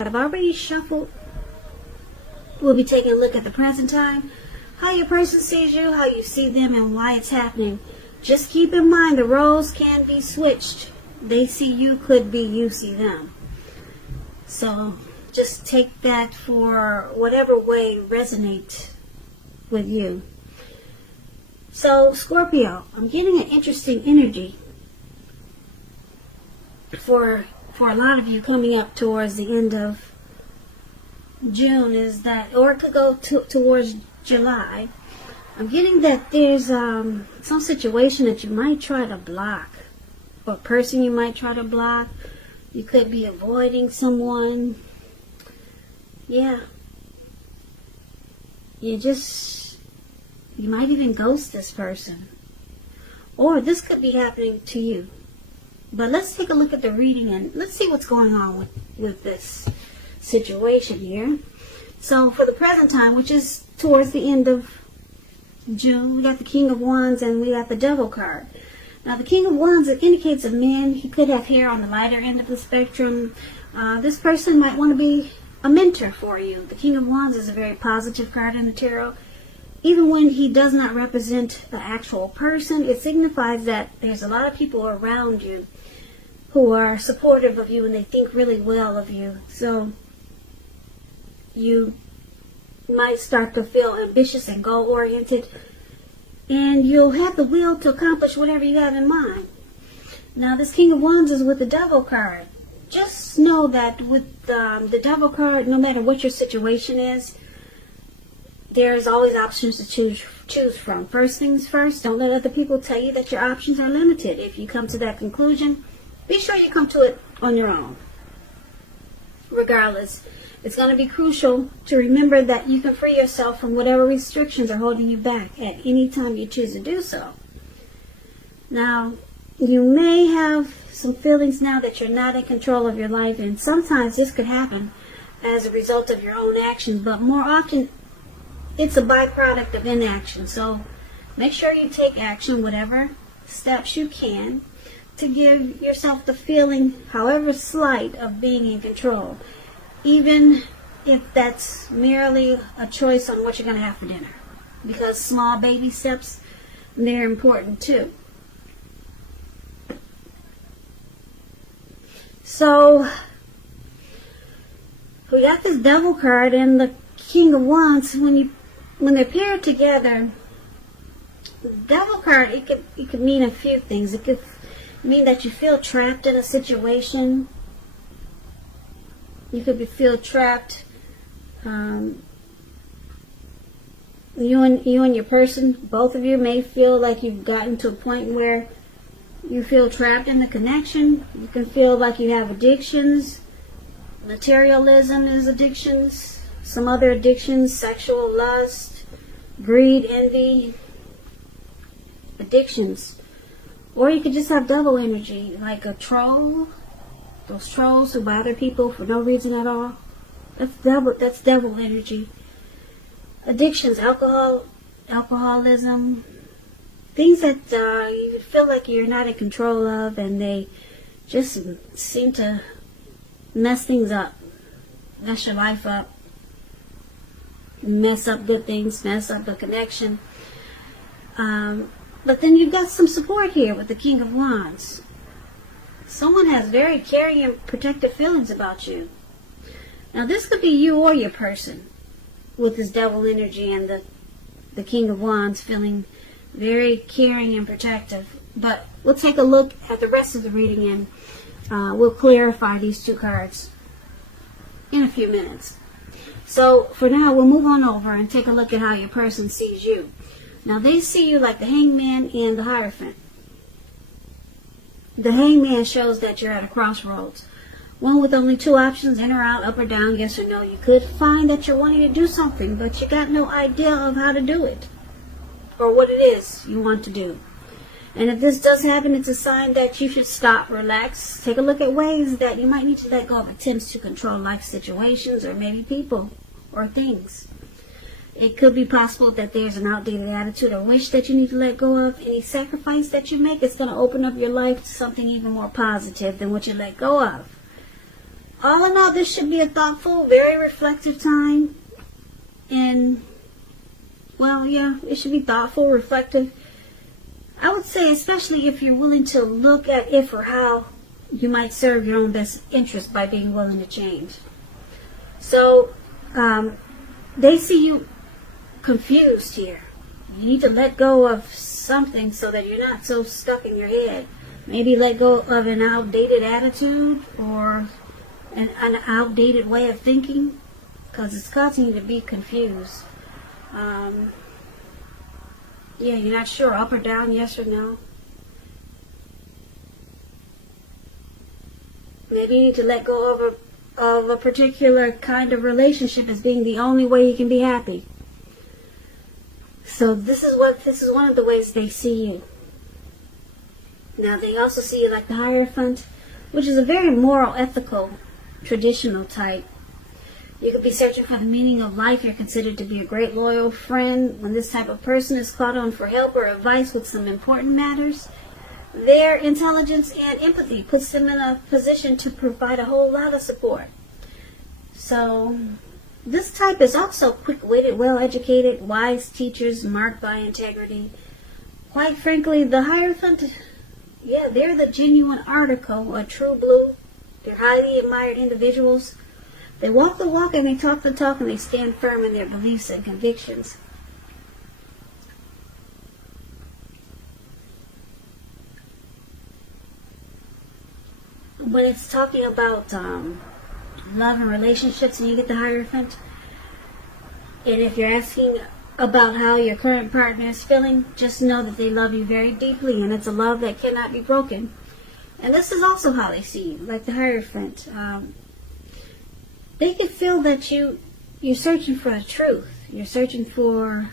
I've already shuffled. We'll be taking a look at the present time, how your person sees you, how you see them, and why it's happening. Just keep in mind the roles can be switched. They see you could be you see them. So just take that for whatever way resonates with you. So Scorpio, I'm getting an interesting energy for a lot of you coming up towards the end of June, is that, or it could go towards July. I'm getting that there's some situation that you might try to block, or person you might try to block. You could be avoiding someone. Yeah. You might even ghost this person. Or this could be happening to you. But let's take a look at the reading and let's see what's going on with this situation here. So for the present time, which is towards the end of June, we got the King of Wands and we got the Devil card. Now the King of Wands, it indicates a man. He could have hair on the lighter end of the spectrum. This person might want to be a mentor for you. The King of Wands is a very positive card in the tarot. Even when he does not represent the actual person, it signifies that there's a lot of people around you who are supportive of you and they think really well of you. So you might start to feel ambitious and goal-oriented, and you'll have the will to accomplish whatever you have in mind. Now this King of Wands is with the Devil card. Just know that with the Devil card, no matter what your situation is, there's always options to choose from. First things first, don't let other people tell you that your options are limited. If you come to that conclusion, be sure you come to it on your own. Regardless, it's going to be crucial to remember that you can free yourself from whatever restrictions are holding you back at any time you choose to do so. Now, you may have some feelings now that you're not in control of your life, and sometimes this could happen as a result of your own actions, but more often it's a byproduct of inaction. So make sure you take action, whatever steps you can, to give yourself the feeling, however slight, of being in control. Even if that's merely a choice on what you're going to have for dinner. Because small baby steps, they're important too. So we got this Devil card and the King of Wands. When they're paired together, the Devil card, it could mean a few things. It could mean that you feel trapped in a situation. You could feel trapped. You and your person, both of you may feel like you've gotten to a point where you feel trapped in the connection. You can feel like you have addictions. Materialism is addictions. Some other addictions, sexual lust, greed, envy, addictions. Or you could just have double energy, like a troll. Those trolls who bother people for no reason at all. That's devil energy. Addictions, alcoholism, things that you feel like you're not in control of, and they just seem to mess things up, mess your life up, mess up good things, mess up the connection. But then you've got some support here with the King of Wands. Someone has very caring and protective feelings about you. Now this could be you or your person with this Devil energy and the King of Wands feeling very caring and protective. But we'll take a look at the rest of the reading and we'll clarify these two cards in a few minutes. So for now, we'll move on over and take a look at how your person sees you. Now they see you like the Hangman and the Hierophant. The Hangman shows that you're at a crossroads. One with only two options, in or out, up or down, yes or no. You could find that you're wanting to do something, but you got no idea of how to do it, or what it is you want to do. And if this does happen, it's a sign that you should stop, relax, take a look at ways that you might need to let go of attempts to control life situations, or maybe people or things. It could be possible that there's an outdated attitude or wish that you need to let go of. Any sacrifice that you make is going to open up your life to something even more positive than what you let go of. all in all, this should be a thoughtful, very reflective time. And, well, yeah, it should be thoughtful, reflective. I would say, especially if you're willing to look at if or how you might serve your own best interest by being willing to change. So, they see you confused here. You need to let go of something so that you're not so stuck in your head. Maybe let go of an outdated attitude or an outdated way of thinking, because it's causing you to be confused. Yeah, you're not sure, up or down, yes or no. Maybe you need to let go of a particular kind of relationship as being the only way you can be happy. So this is one of the ways they see you. Now they also see you like the Hierophant, which is a very moral, ethical, traditional type. You could be searching for the meaning of life. You're considered to be a great loyal friend. When this type of person is called on for help or advice with some important matters, their intelligence and empathy puts them in a position to provide a whole lot of support. So this type is also quick-witted, well-educated, wise teachers marked by integrity. Quite frankly, the Hierophant, yeah, they're the genuine article, a true blue. They're highly admired individuals. They walk the walk and they talk the talk, and they stand firm in their beliefs and convictions. When it's talking about love and relationships and you get the Hierophant, and if you're asking about how your current partner is feeling, just know that they love you very deeply, and it's a love that cannot be broken. And this is also how they see you, like the Hierophant. They can feel that you're searching for the truth. You're searching for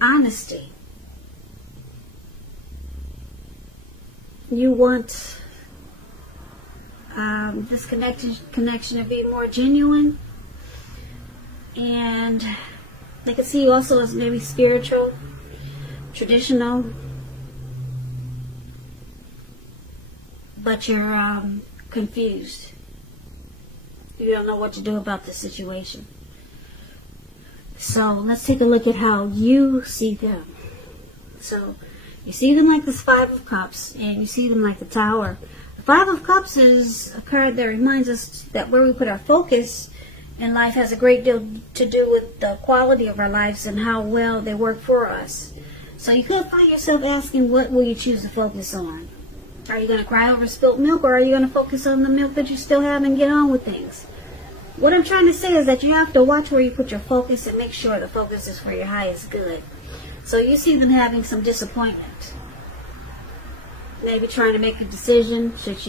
honesty. You want this connection to be more genuine. And they can see you also as maybe spiritual, traditional, but you're confused. You don't know what to do about the situation. So let's take a look at how you see them. So you see them like this Five of Cups, and you see them like the Tower. The Five of Cups is a card that reminds us that where we put our focus in life has a great deal to do with the quality of our lives and how well they work for us. So you could find yourself asking, what will you choose to focus on? Are you going to cry over spilt milk, or are you going to focus on the milk that you still have and get on with things? What I'm trying to say is that you have to watch where you put your focus and make sure the focus is for your highest good. So you see them having some disappointment. Maybe trying to make a decision. Should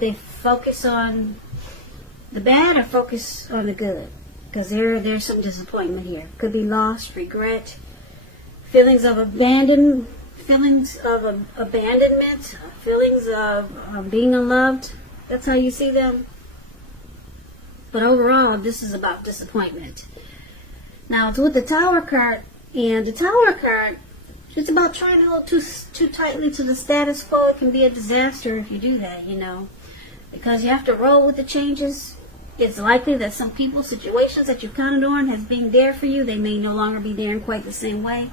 they focus on the bad or focus on the good? Because there's some disappointment here. Could be loss, regret, feelings of abandonment, feelings of being unloved. That's how you see them. But overall, this is about disappointment. Now, it's with the Tower card, and the Tower card, it's about trying to hold too tightly to the status quo. It can be a disaster if you do that, because you have to roll with the changes. It's likely that some people, situations that you counted on as being there for you, they may no longer be there in quite the same way.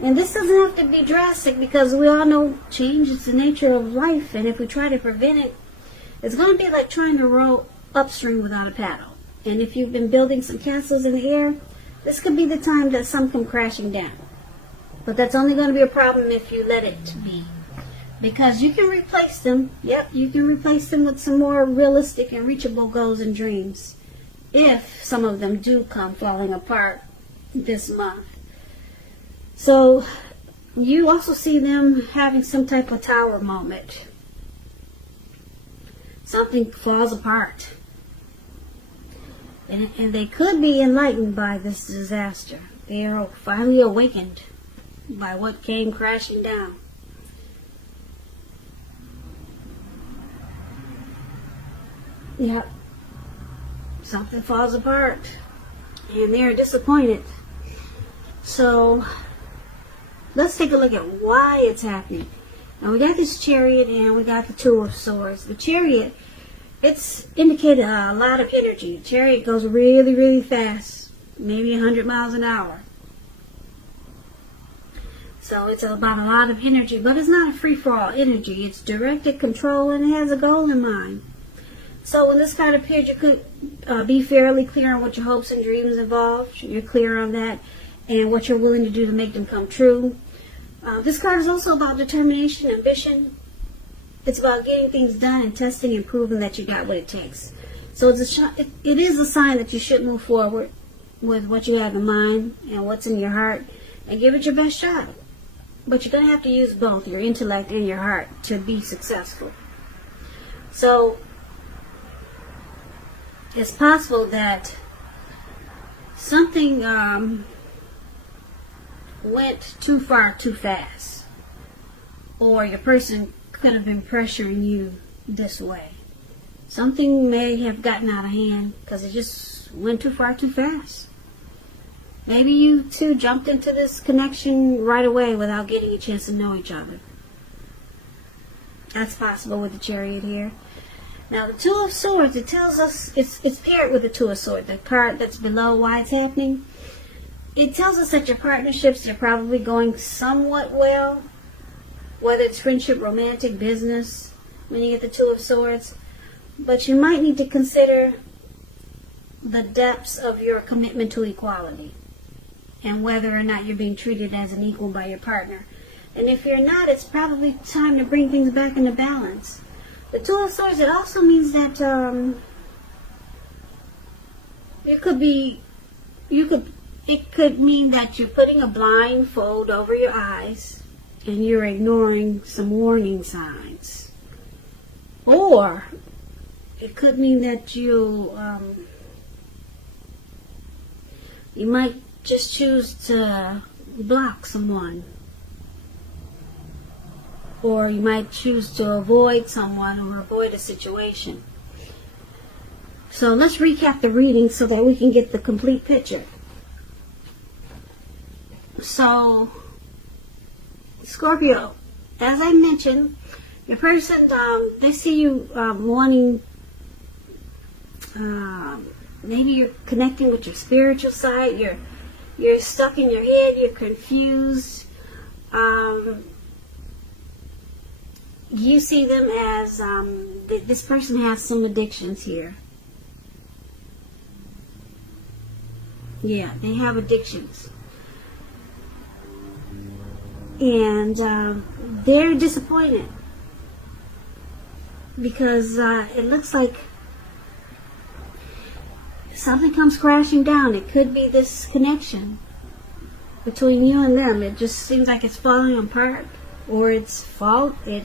And this doesn't have to be drastic, because we all know change is the nature of life, and if we try to prevent it, it's going to be like trying to row upstream without a paddle. And if you've been building some castles in the air, this could be the time that some come crashing down. But that's only going to be a problem if you let it be. Because you can replace them. Yep, you can replace them with some more realistic and reachable goals and dreams. If some of them do come falling apart this month. So, you also see them having some type of tower moment. Something falls apart. And they could be enlightened by this disaster. They are finally awakened by what came crashing down. Yep. Something falls apart. And they're disappointed. So, let's take a look at why it's happening. Now we got this Chariot and we got the Two of Swords. The Chariot, it's indicated a lot of energy. The Chariot goes really, really fast, maybe 100 miles an hour. So it's about a lot of energy, but it's not a free-for-all energy. It's directed control and it has a goal in mind. So when this card appears, you could be fairly clear on what your hopes and dreams involve. You're clear on that and what you're willing to do to make them come true. This card is also about determination, ambition. It's about getting things done and testing and proving that you got what it takes. So it is a sign that you should move forward with what you have in mind and what's in your heart and give it your best shot. But you're going to have to use both your intellect and your heart to be successful. So it's possible that something went too far too fast, or your person could have been pressuring you this way. Something may have gotten out of hand because it just went too far too fast. Maybe you two jumped into this connection right away without getting a chance to know each other. That's possible with the Chariot here. Now the Two of Swords, it tells us, it's paired with the Two of Swords, the card that's below why it's happening. It tells us that your partnerships are probably going somewhat well, whether it's friendship, romantic, business, when you get the Two of Swords. But you might need to consider the depths of your commitment to equality and whether or not you're being treated as an equal by your partner. And if you're not, it's probably time to bring things back into balance. The Two of Swords, it also means that it could mean that you're putting a blindfold over your eyes and you're ignoring some warning signs. Or it could mean that you might just choose to block someone. Or you might choose to avoid someone or avoid a situation. So let's recap the reading so that we can get the complete picture. So, Scorpio, as I mentioned, your person, they see you wanting, maybe you're connecting with your spiritual side, you're stuck in your head, you're confused. You see them as, this person has some addictions here. Yeah, they have addictions. And they're disappointed because it looks like something comes crashing down. It could be this connection between you and them. It just seems like it's falling apart, or it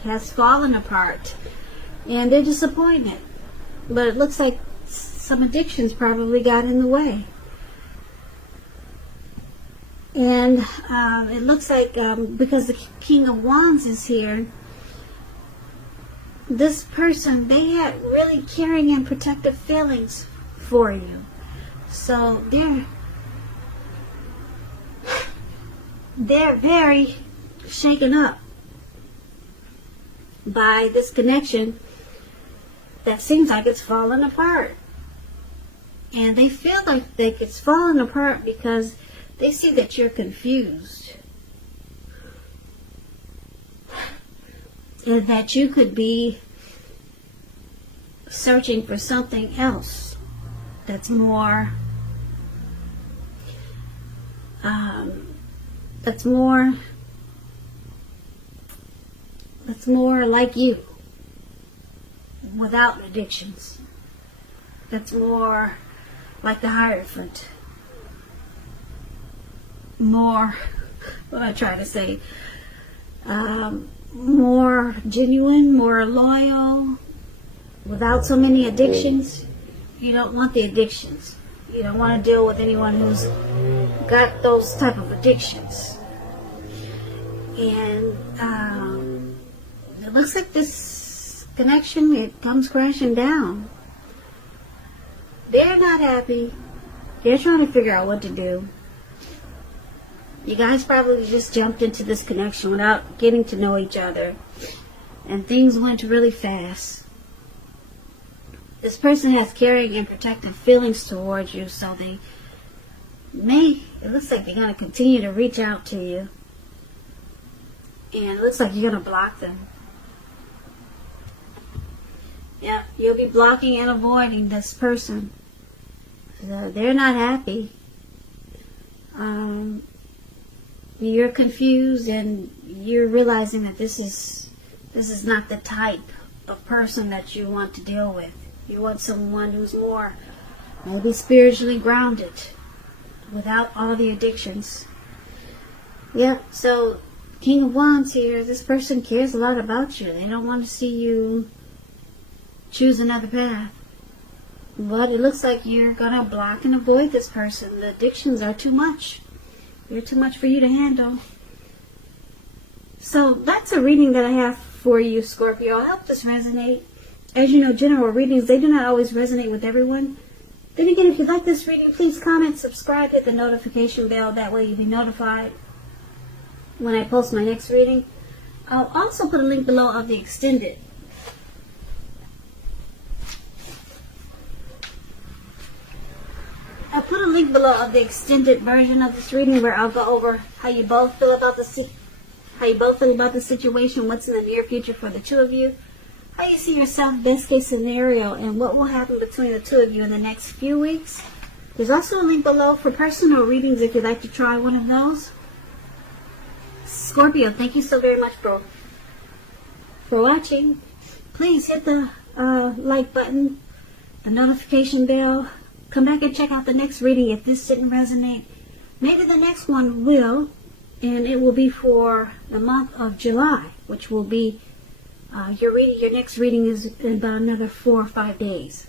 has fallen apart, and they're disappointed. But it looks like some addictions probably got in the way. And it looks like because the King of Wands is here, this person, they had really caring and protective feelings for you. So they're very shaken up by this connection that seems like it's falling apart. And they feel like it's falling apart because they see that you're confused. And that you could be searching for something else that's more like you, without addictions. That's more like the Hierophant. More, what am I trying to say? More genuine, more loyal, without so many addictions. You don't want the addictions. You don't want to deal with anyone who's got those type of addictions. And it looks like this connection, it comes crashing down. They're not happy. They're trying to figure out what to do. You guys probably just jumped into this connection without getting to know each other. And things went really fast. This person has caring and protective feelings towards you, so it looks like they're going to continue to reach out to you. And it looks like you're going to block them. Yeah, you'll be blocking and avoiding this person. They're not happy. You're confused and you're realizing that this is not the type of person that you want to deal with. You want someone who's more maybe spiritually grounded without all the addictions. Yeah, so King of Wands here, this person cares a lot about you. They don't want to see you choose another path. But it looks like you're going to block and avoid this person. The addictions are too much. They're too much for you to handle. So that's a reading that I have for you, Scorpio. I hope this resonates. As you know, general readings, they do not always resonate with everyone. Then again, if you like this reading, please comment, subscribe, hit the notification bell. That way you'll be notified when I post my next reading. I'll also put a link below of the extended. I'll put a link below of the extended version of this reading where I'll go over how you both feel about the situation, what's in the near future for the two of you, how you see yourself, best case scenario, and what will happen between the two of you in the next few weeks. There's also a link below for personal readings if you'd like to try one of those. Scorpio, thank you so very much for watching. Please hit the like button, the notification bell. Come back and check out the next reading if this didn't resonate. Maybe the next one will, and it will be for the month of July, which will be your next reading is in about another 4 or 5 days.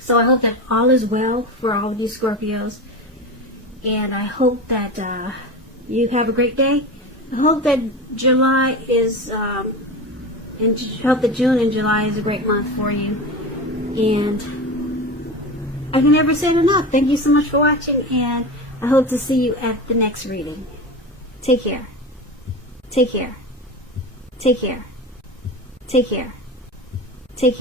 So I hope that all is well for all of you Scorpios, and I hope that you have a great day. I hope that July is, and hope that June and July is a great month for you. And I can never say it enough. Thank you so much for watching, and I hope to see you at the next reading. Take care. Take care. Take care. Take care.